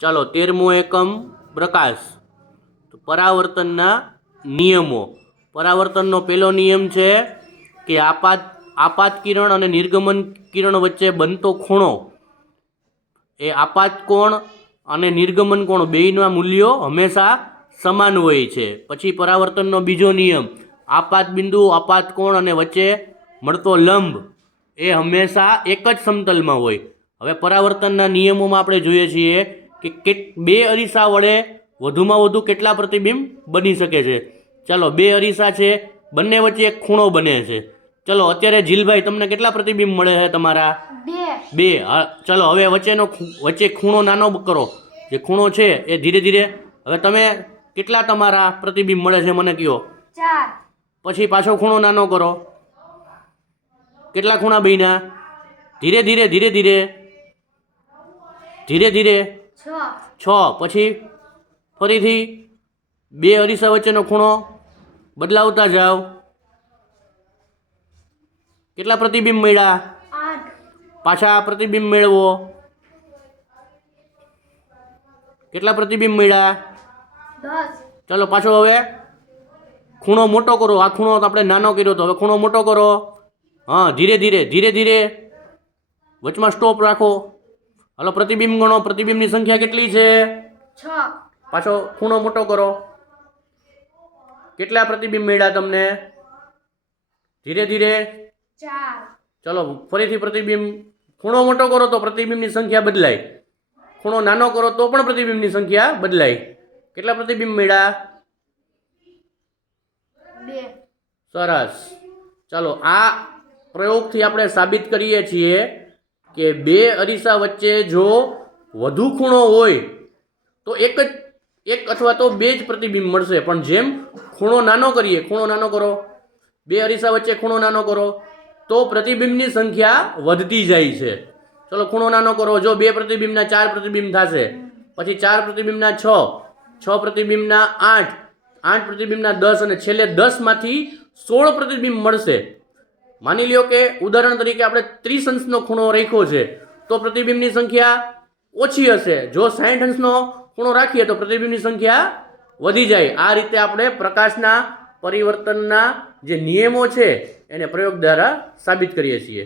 ચાલો 13મો એકમ પ્રકાશ. તો પરાવર્તનના નિયમો. પરાવર્તનનો પહેલો નિયમ છે કે આપાત કિરણ અને નિર્ગમન કિરણ વચ્ચે બનતો ખૂણો એ આપાત કોણ અને નિર્ગમન કોણ બેયના મૂલ્યો હંમેશા સમાન હોય છે. પછી પરાવર્તનનો બીજો નિયમ, આપાત બિંદુ, આપાત કોણ અને વચ્ચે મળતો લંબ એ હંમેશા એક જ સમતલમાં હોય. હવે પરાવર્તનના નિયમોમાં આપણે જોઈએ છીએ કે બે અરીસા વડે વધુમાં વધુ કેટલા પ્રતિબિંબ બની શકે છે. ચાલો, બે અરીસા છે, બંને વચ્ચે એક ખૂણો બને છે. ચલો, અત્યારે જીલભાઈ તમને કેટલા પ્રતિબિંબ મળે છે? તમારા બે. ચલો, હવે વચ્ચે ખૂણો નાનો કરો. જે ખૂણો છે એ ધીરે ધીરે, હવે તમે કેટલા તમારા પ્રતિબિંબ મળે છે મને કહો. 4. પછી પાછો ખૂણો નાનો કરો. કેટલા ખૂણા બન્યા? ધીરે ધીરે ધીરે ધીરે ધીરે ધીરે 6. પછી ફરીથી બે અરીસા વચ્ચેનો ખૂણો બદલાવતા જાઓ. કેટલા પ્રતિબિંબ મળ્યા? 8. પાછા પ્રતિબિંબ મેળવો. કેટલા પ્રતિબિંબ મળ્યા? 10. ચલો, પાછો હવે ખૂણો મોટો કરો. આ ખૂણો આપણે નાનો કર્યો તો હવે ખૂણો મોટો કરો. હા, ધીરે ધીરે ધીરે ધીરે, વચમાં સ્ટોપ રાખો. હલો, પ્રતિબિંબ ગણો. પ્રતિબિંબની સંખ્યા કેટલી છે? 6. પાછો ખૂણો મોટો કરો. કેટલા પ્રતિબિંબ મળ્યા તમને? ધીરે ધીરે. 4. ચલો, ફરીથી પ્રતિબિંબ. ખૂણો મોટો કરો તો પ્રતિબિંબની સંખ્યા બદલાય. ખૂણો નાનો કરો તો પણ પ્રતિબિંબની સંખ્યા બદલાય. કેટલા પ્રતિબિંબ મળ્યા? 2. સરસ. ચાલો, આ પ્રયોગથી આપણે સાબિત કરીએ છીએ કે બે અરીસા વચ્ચે જો વધુ ખૂણો હોય તો એક અથવા તો બે જ પ્રતિબિંબ મળશે. પણ જેમ ખૂણો નાનો કરીએ, ખૂણો નાનો કરો, બે અરીસા વચ્ચે ખૂણો નાનો કરો તો પ્રતિબિંબની સંખ્યા વધતી જાય છે. ચલો, ખૂણો નાનો કરો. જો બે પ્રતિબિંબના 4 પ્રતિબિંબ થશે, પછી 4 પ્રતિબિંબના 6 પ્રતિબિંબના 8, 8 પ્રતિબિંબના 10 અને છેલ્લે 10માંથી 16 પ્રતિબિંબ મળશે. માની લ્યો કે ઉદાહરણ તરીકે આપણે 30 અંશનો ખૂણો રાખ્યો છે તો પ્રતિબિંબની સંખ્યા ઓછી હશે. જો 60 અંશનો ખૂણો રાખીએ તો પ્રતિબિંબની સંખ્યા વધી જાય. આ રીતે આપણે પ્રકાશના પરિવર્તનના જે નિયમો છે એને પ્રયોગ દ્વારા સાબિત કરીએ છીએ.